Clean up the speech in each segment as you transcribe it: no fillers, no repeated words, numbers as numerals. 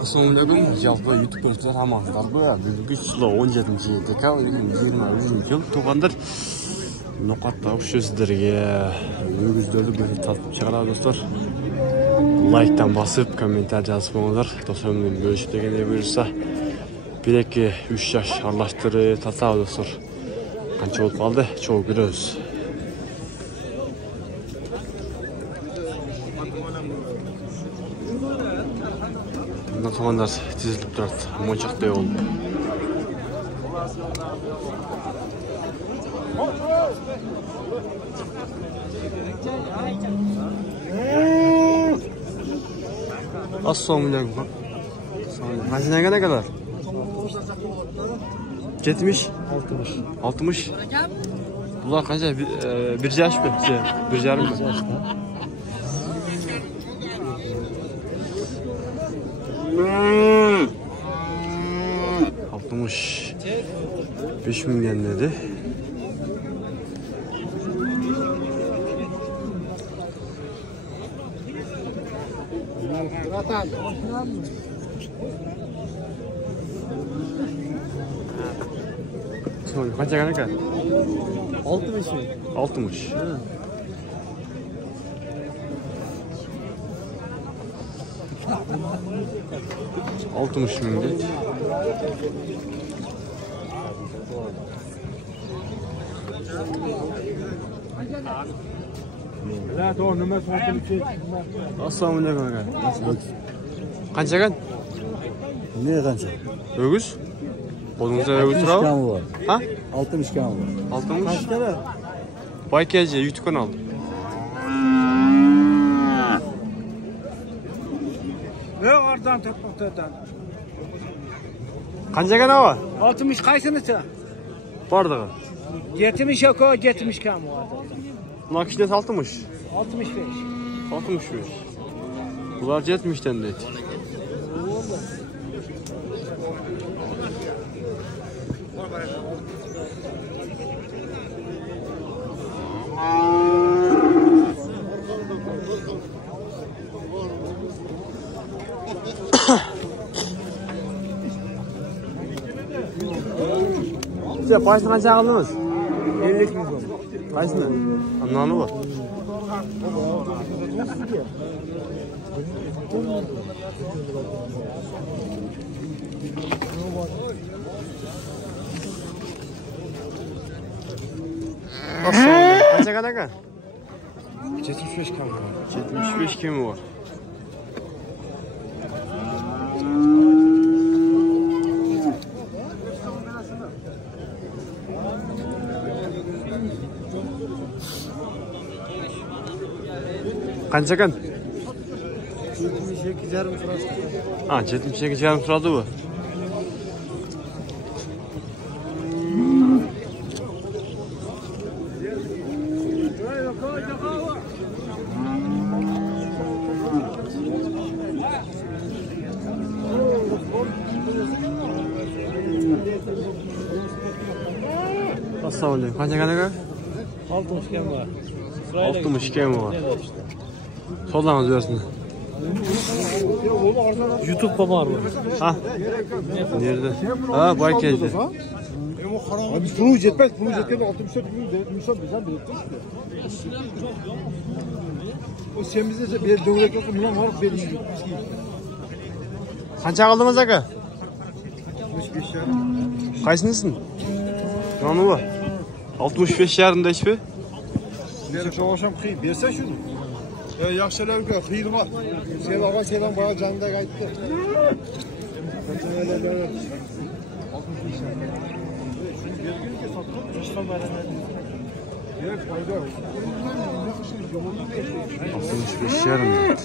Assalamualaikum, жалпы YouTube көрсетер амансыздарбы. Бүгүнкү число 17-декабрь 2023 жыл туугандар. Ноқатта ушу сиздерге өгүздөрдү көрсөтүп татып чыгарабыз достор. Лайктан басып, комментарий жазып коңуздар. Достор менен бөлүшүп дегенде буюрса, 1-2-3 жаш аралаштырып татабыз достор. Канча болуп калды? Чогуу көрөбүз. Soğanlar dizilip durdu. Monçakta yol. Assalamualaikum. Kaçına ne kadar? 70? 60. Bunlar kaça? Bir yaş mı? Bir yarım mı? 5 milyon dedi. Kaç kadar kadar? 60. 60. 60 milyon dedi. Assalamualaikum. Kança kan? Ne kança? Ögüz? Kolunuzda ögüz turabı? 60 var. Ha? 60 kan var. 60. Kaç kere? Baykacı YouTube kanalı. Ne oradan topuktadan? Kança kan var? 60 kaysınız? Bardağı. 70 yok o 70 kan var. Nakişnet 60. 65. 65. Bunlar 70'ten dedi. Size kaçını kaça aldınız? 50 milyon. Kaçını? Anlamı var. Kaça kadar kan? 75 kan var. 75 kim var? Kança kan? 78 yarım sırası. Ha 78 yarım sırada bu. Assalamualaikum. Kança kan? 60 kan var. 60 kim var? Soldan özüyorsun. YouTube'da var mı? Ha? Nerede? Ha, Baykacı. Abi furuj etmez. Furuj etmez. 64 gün Musa bizden belirtmiş mi? O sen bize bir dövrek yok. Milyon var. Bir iyi. Kança kaldınız aga? 65 ya. Kaysınızsın? Yanı var. 65 yarında hiçbir? Nerede çalışam kıyım. Versen şunu. Ya yakşalar yok. Kıyım var. Sen ağa selam bana canında kayıttı. Altmış yarım.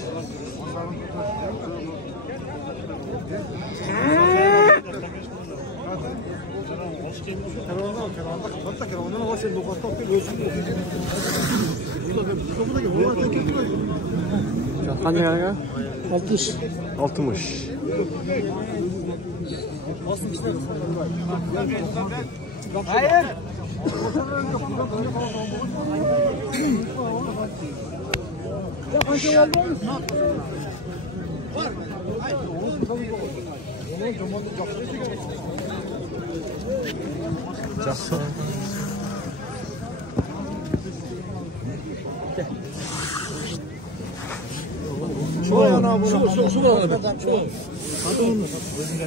Kaç lira? 60. 60. Hayır. Жақсы.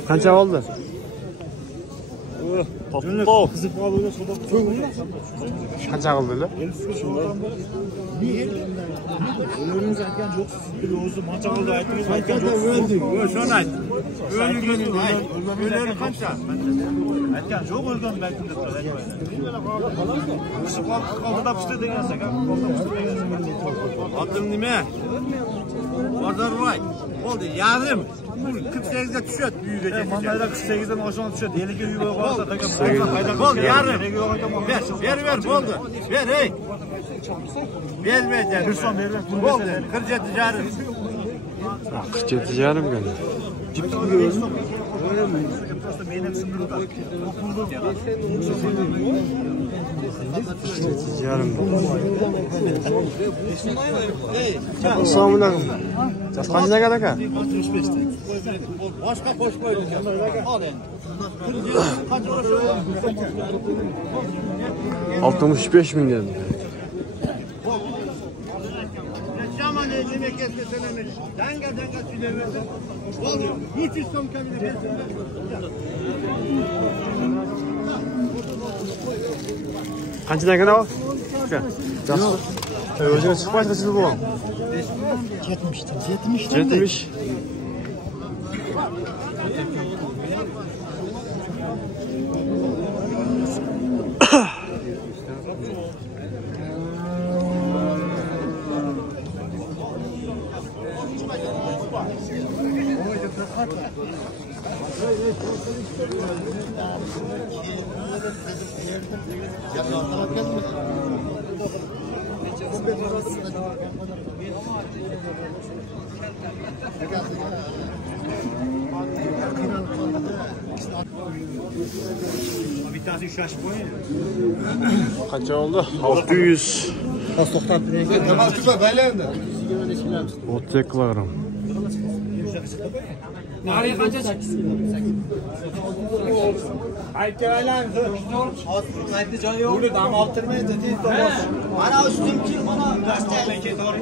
Қанша болды? Қызып қалуына содан Қанша қылды өлі? Ölürünüz aytgan жоқсыз. Сіз өзі манша қылды айтыңыз, aytgan жоқсыз. Соны айт. Өлері қанша? Aytgan жоқ өлгенін aytдым деп тұр, айтпайды. Кіші қолда пішті деген сәк, атың неме? Базарбай. Oldu yarım. 48'de düşüyor büyüğe geçecek. Mandayla 48'den aşağı düşüyor. Deliğe yüğe varsa oldu yarım. Ver oldu. Ver hey. Vermeyeceğim. Hırsan vermez. Oldu. 47 yarım. 47 yarım gönül. Ciddi görüyorum. Öyle mi? Benim sınırda. Okuldum ya. 47 yarım. Assalamu alaikum. Qancha kadar? 65'te. Başka boş koyduk ya. Al endi. 65 bin dedim. Zaman yemek etmesenemiş. Danga söylemesin. Oluyor. Hiç istom kabine versin. Qanchadan kana? Yaxshi. O'zingga chiqmaydi siz bu. 70. Bir tanesi şaşıp oynuyor. Qancha oldu? 600. Nasıl to'xtatdi? Tamam tüpe baylaydi. 32 kilogram. Nereye qancha chiqdi? Aytaylan. Qaytdi joyi yo'q. Uni dam oltirmaydi, tez to'g'ri. Mana ustimchi, mana dastlab ketori.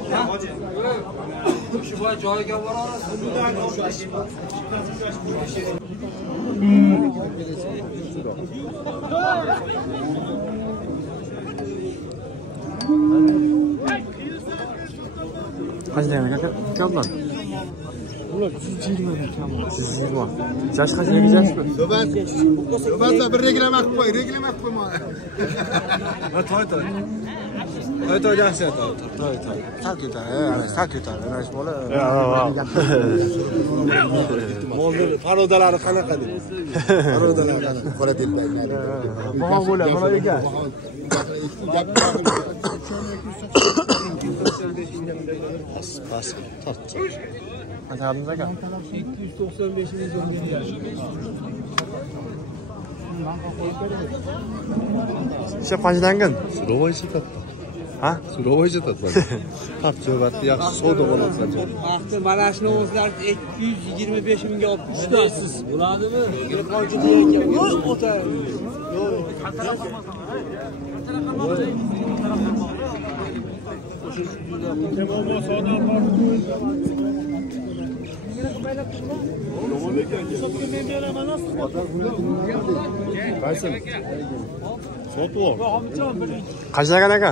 Shu boy joyiga boramiz. Qancha degan kamlar? Ular 120 kam. 120. Yaş qanchaga yashmi? Növbətdə bir reklama qilib qo'y, reklama qilib qo'yma. Toy yaxshi toy. Sal ketar. Ana shu bola. Mollar parodalari qanaqa deb. Parodalari qanaqa? Qora deblaylar. Baho bo'ladi, mana ekan. Pas. Tortcha. Qancha aldingiz aka? 295 ming so'm Şey qanchadan? Surovoy satadi. Ha? Surovoy satadi. Tortcha yaxshi savdo bo'ladi qancha. Vaqti mana shuni o'zlar 225 mingga olib tushdasiz. Bo'ladimi? Qancha degan. Yo'q, o'ta. Qaysi? Sotib. Qanchadan aka?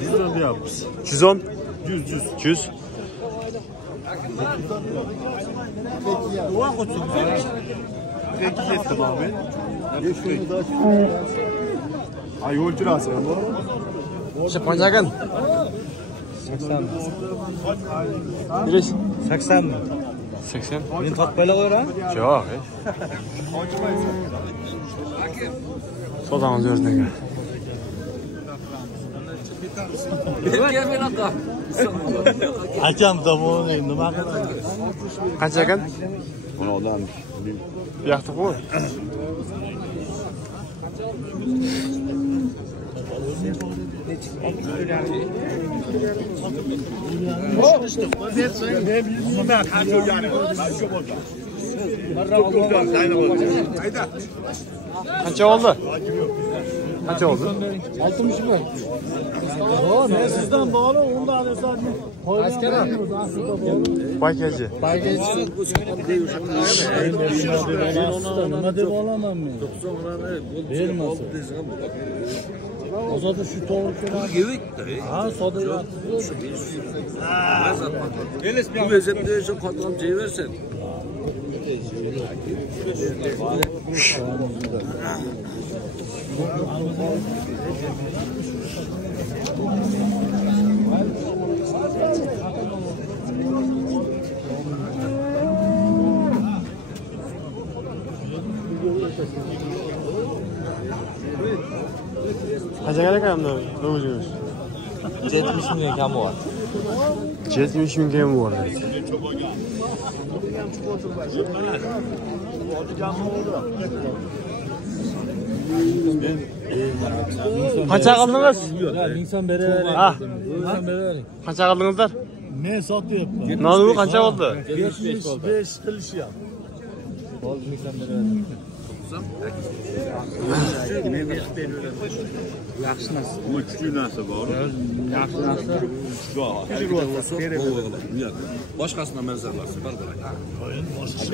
100 deyapmiz. 110. 100. Ay yol kirası bu. Şey qanchagan? 80. Bilish? 80 mi? 80. Men topbayla qo'yra? Yo'q. Sodamiz o'rniga. Akam tomoni nima qiladi? Qanchagan? Buni odam Bu yoqda qo'y. Qancha oldu? Qancha oldu? 60 mı? O ne sizden bağlı ondan hesabını. Askere. Baykachi. Baykachi. Nima deb olaman men? Bermasin. Ozod shu to'g'ri keladi. Ha, soda yo'q. Bu hesapda şu katlam çevirsen. Qancha kerak hamda o'zingiz? 70 milyon kam var. 70 ming kami bor. Qancha qildingiz? Ming so'm beravering. Ha. Ming so'm beravering. Qancha qildingizlar? Men sotyapman. Nonu qancha bo'ldi? 75 qilishyapti. Bo'ldi, ming so'm beravering. Yaxshi narsa. Bu kuchli narsa bor. Yaxshi narsa. Boshqasini manzaralasi bor. Boshqa